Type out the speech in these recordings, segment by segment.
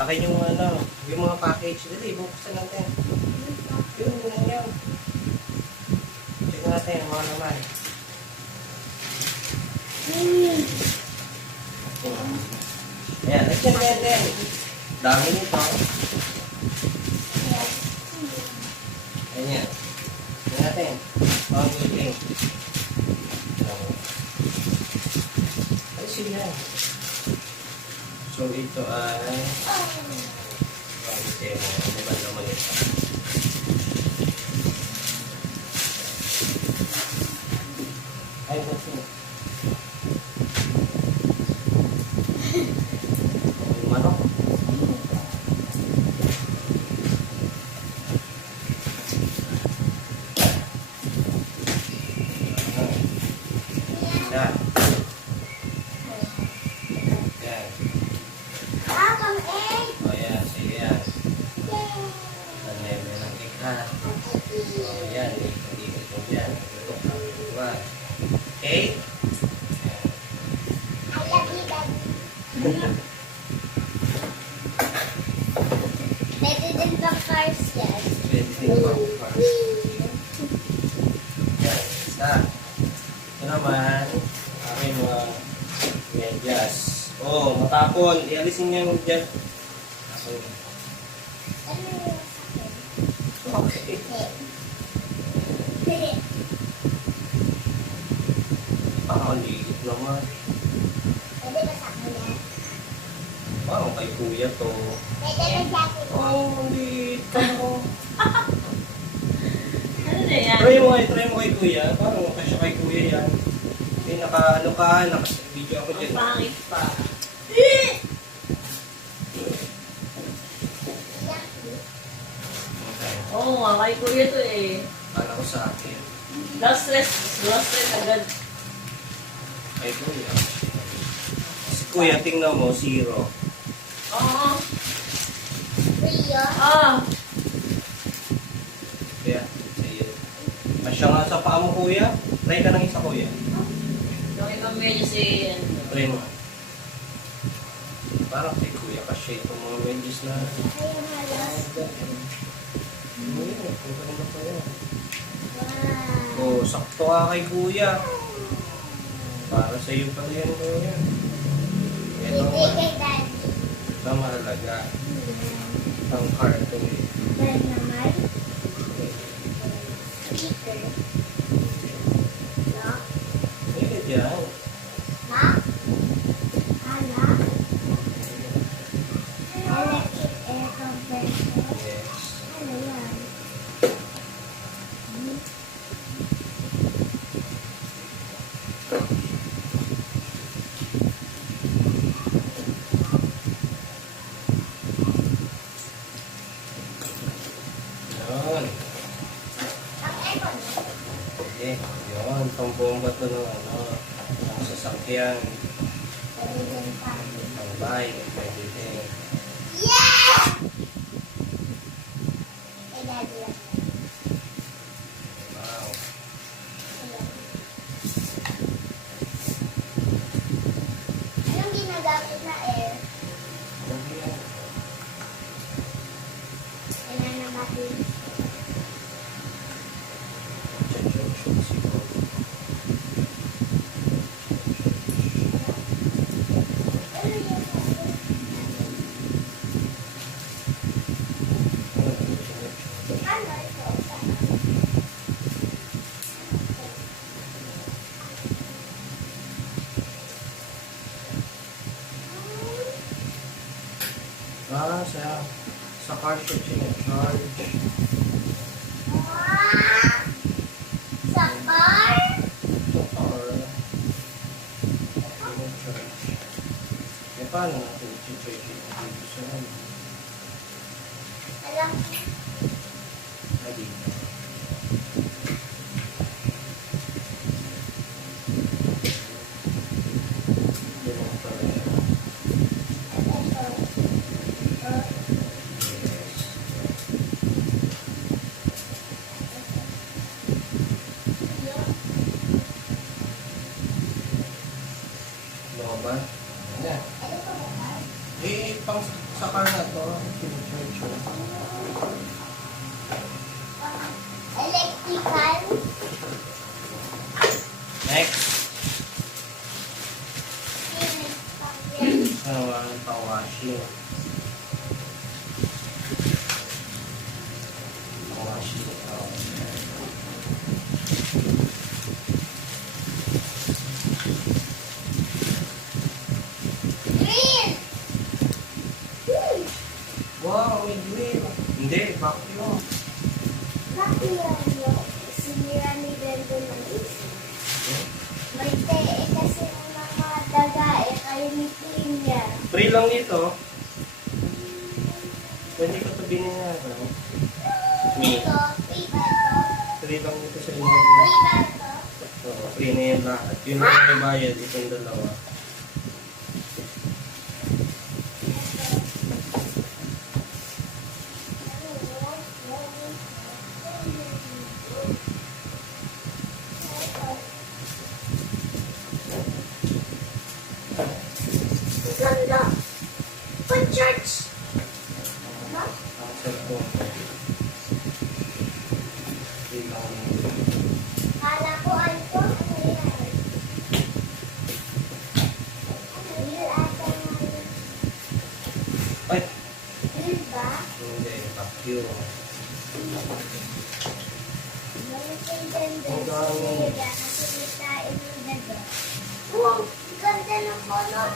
Akin yung ano, yung mga package. Dali, buksan natin. Yun yan. Check natin yung mga naman. Ayan, yan. Dami nito. Ayan. Tignan natin. Pang-building. Ay, sila. So, ito ay... Ano ba naman ito? Ay, ito. Manok. Yan. Yan. O yan, sige yan. Tanay ng ikha. O yan, ikot mo yan. Okay? Pwede din ba cars yan? Pwede din pang cars. Yan, isa. Ito naman, aking mga medyas. Oh, matapon. Ialisin niya yung medyas. Okay. Parang liit naman. Pwede ba sa akin yan? Parang kay kuya to. Pwede ba sa akin? Oh, liit to. Ano na yan? Try mo kay kuya. Parang kasya kay kuya yan. Eh, naka-ano ka, naka-video ako Ang dyan. pangit pa. Oo nga, kay kuya to eh. Kala ko sa akin. Last stress agad. Kay kuya. Si kuya, tingnan mo, 0. Oo. Kuya? Ah, Kaya, sa'yo. Kasya nga sa paa mo, kuya. Try ka ng isa, kuya. yung ibang medyo si... Try mo. Parang kay kuya, kasya itong mga medis na... Ay, malas. Wow. Oh, sakto ka kay kuya. Para sa iyo pala yan, kuya. Ito Hindi kay daddy. ito mahalaga. Ang carton. Then naman, speaker. No? Hindi dyan. Ma? Hala? Electric air compressor. Yes. Ano yan? Yun. Ang aircon. Okay. Yun. Pambomba to ng ano. Ang sasakyan. Pwede din pa. Ang bike. Pwede din. Yeah! Kay daddy lang. Wow. Anong ginagamit na air? Okay yan. Kailan na battery? Check. Siguro. Ano yun? Ano ito? Sa car siya charge. Ah! Sa car? Sa car. Charge. Eh, paano natin i-charge dito sa ano? Alam ko. Ay, dito. Ganun pala yan. Ano ba? Ayan. Eh, pang Sa car na to, charger. Electrical. Next, pang-washing. Pang-washing. Green. Wow, may grill. Hindi, vacuum. Bakit yan? Sinira ni Brenda ng isa. May kasi ng mga daga kaya ni niya. Free lang dito. Pwede ko ito binayaran. Me. Ito, free ba ito? Free lang dito sa inyo. Free ba ito? Oo, free na yan lahat. Yun ang may bayad, itong dalawa. Ganda. Pang-church. Ano? Ang cellphone. Free lang. Kala ko ano yan? Real ata nga. Ay! Real ba? Hindi, vacuum. Malaking ganda. Ang dami. Kasi nitain yung daga. Wow! Ganda ng color.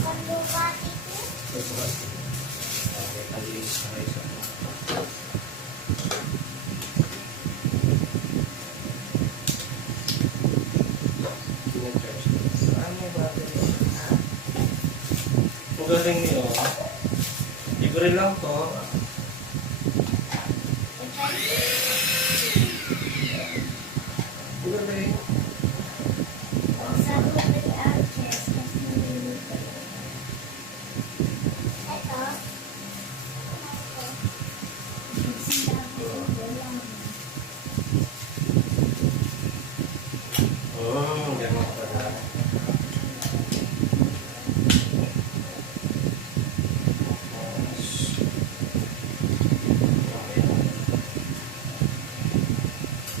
Pagbukat ito. Okay, alis na kayo sa Pina-charge. Saan may battery? Ang galing niyo. Libre lang to. Ang galing. Sabi ko yung actress kasi nilito. Ito. Sinabi ko lang. Ganun pala. Okay.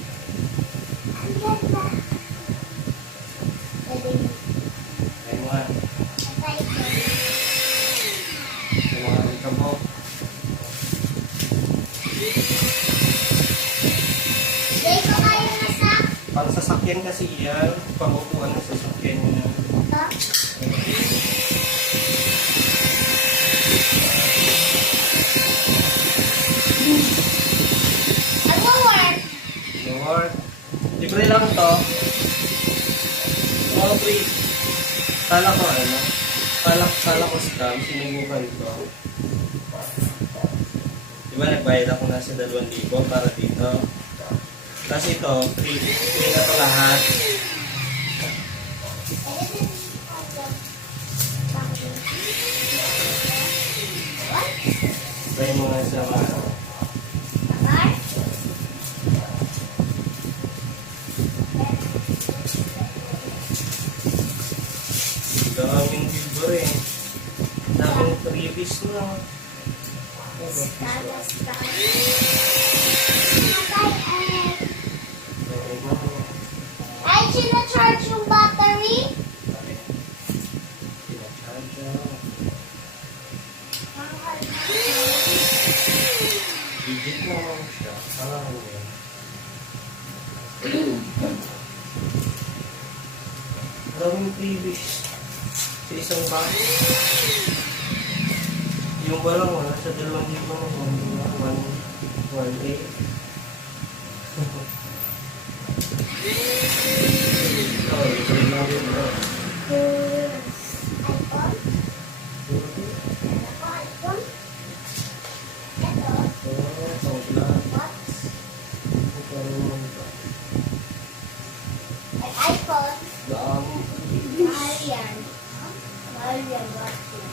Ang ganda. Pwede mo. Ay mga, Try ko. ay mga rito. Hindi ko kayo nasa. Pang sasakyan kasi yan, pangupuan ng sasakyan niya. Ito. Ano work? Lord, libre lang to. All free. Kala ko ano, kala ko scam, sinubukan ko. Diba nagbayad ako na sa 2,000 para dito. Tapos ito, free na to lahat. What? Try mo nga sa mga, Bakar? daming billboard eh. Daming freebies na. Stala. Ay, sina-charge yung battery? Digit na lang siya. Parang yun. Maraming freebies. Sa isang box. Yung ba lang wala sa 2,000 na 1,8. Oh, libre lang din bro. iPhone? Ako, iPhone? Ito, Oh, pang-vlog. watch? Parang Ay, iPhone? dami. Mahal yan. Mahal yan, watch yan.